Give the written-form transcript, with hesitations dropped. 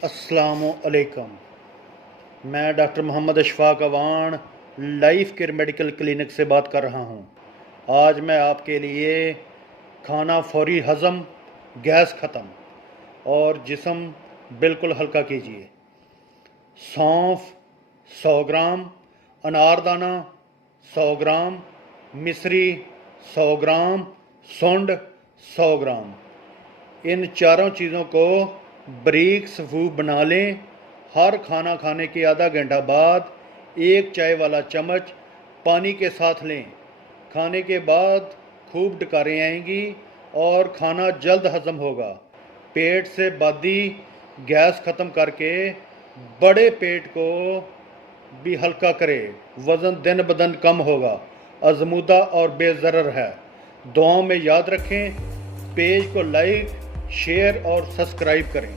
अस्सलामुअलैकुम। मैं doctor Mohammad Ashfaq Awan life care medical clinic से बात कर रहा हूं। आज मैं आपके लिए खाना फौरी हज़म, गैस ख़त्म और जिस्म बिल्कुल हल्का कीजिए। सौंफ 100 ग्राम, अनारदाना 100 ग्राम, मिश्री 100 ग्राम, सुंड 100 ग्राम। इन चारों चीज़ों को बारीक सफ़ूफ बना लें। हर खाना खाने के आधा घंटा बाद एक चाय वाला चम्मच पानी के साथ लें। खाने के बाद खूब डकारें आएंगी और खाना जल्द हज़म होगा। पेट से बादी गैस ख़त्म करके बड़े पेट को भी हल्का करे। वज़न दिन ब दिन कम होगा। आज़मूदा और बेज़रर है। दुआओं में याद रखें। पेज को लाइक, शेयर और सब्सक्राइब करें।